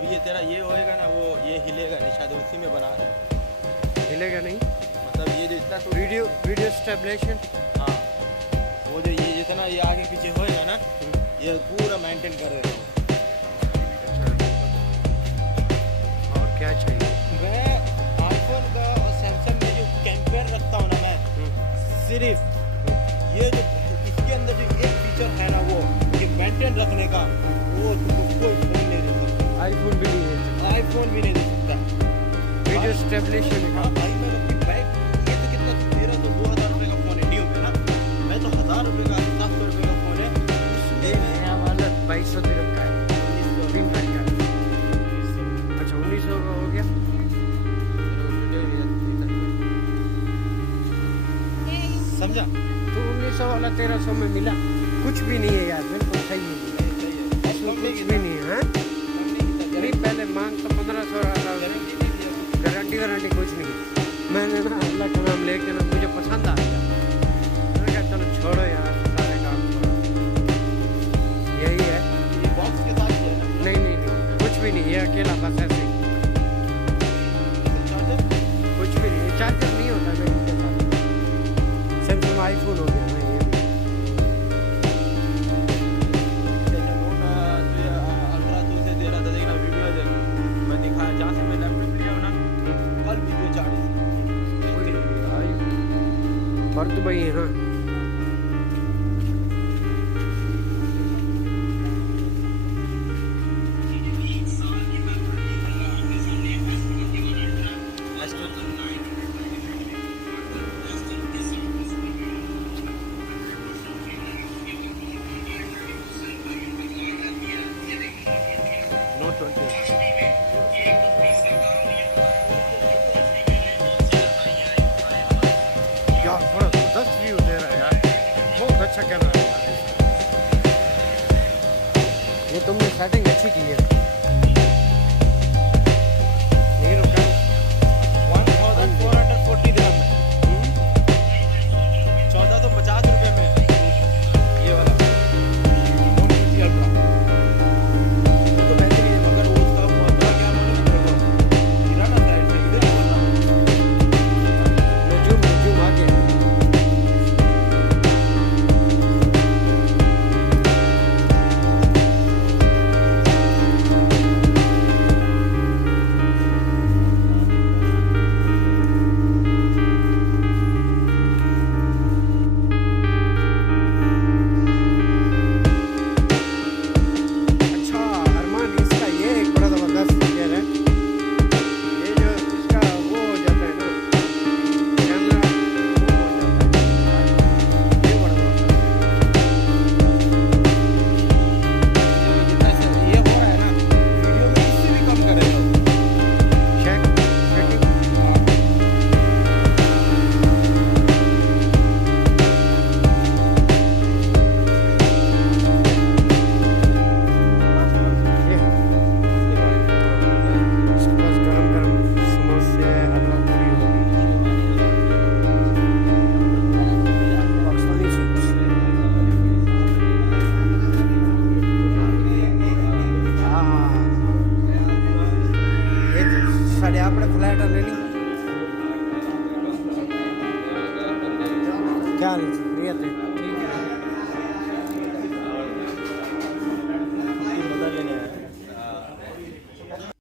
अभी ये तेरा ये होएगा ना, वो ये हिलेगा नहीं, शायद उसी में बना रहा है। हिलेगा नहीं मतलब ये जो इतना वीडियो स्टेबलेशन। हाँ, वो जो ये जितना ये आगे पीछे होएगा ना, ये पूरा मेंटेन कर देगा। और क्या चाहिए? मैं आईफोन का और सैमसंग में जो कंपेयर रखता हूँ ना मैं, सिर्फ ये जो इसके अंदर जो एक फीचर है ना, वो ये मेंटेन रखने का, वो तुमको कोई फोन नहीं दे सकता। आईफोन भी नहीं है, आईफोन भी नहीं दे सकता। Video stabilisation. हाँ भाई, मैं अपनी बाइक, ये तो कितना, मेरा तो 2000 रुपये का फ़ोन है ड्यू में ना, मैं तो 1000 रुपये का 700 रुपये का फ़ोन है, उसमें नया वाला 2200 दिरहम का है, 3 पैक का। अच्छा 1900 का हो गया। समझा? तो 1900 वाला 1300 में मिला, कुछ भी नहीं है यार, बिल्कुल सही है, इसमें कुछ भी नहीं है। नहीं पहले मांग तो 1500 रहा, गारंटी कुछ नहीं। मैंने ना अल्लाह का नाम लेके ना, मुझे पसंद आ गया, मैंने कहा चलो छोड़ो यार सारे काम छोड़ो, यही है। ये बॉक्स के साथ है ना? नहीं कुछ भी नहीं, ये अकेला बस ऐसे ही, कुछ भी नहीं, चार्जर नहीं होता ना इनके साथ। सैमसंग आईफोन हो गया ना ये भी। जैसे नोट अल्ट्रा तू से दे रहा था, देखना वीडियो देख, मैं दिखाया जहाँ से मैं लैपटॉप लिया हूँ ना, कल वीडियो चार्ज फर्क भाई है ना। नोट 20 यार बड़ा जबरदस्त व्यू दे रहा है यार, बहुत अच्छा कैमरा है यार। ये तुमने सेटिंग अच्छी की है। नहीं रुका 1440 दिरहम में, 1450 रुपये में ये वाला नोट 20 अल्ट्रा। वो तो वैसे नहीं है, मगर वो उसका क्या मालूम तेरे को, गिरा ना साइड से, इधर ही बोल रहा हूँ। जूम आ गया। આપણે ફ્લાઇટ અને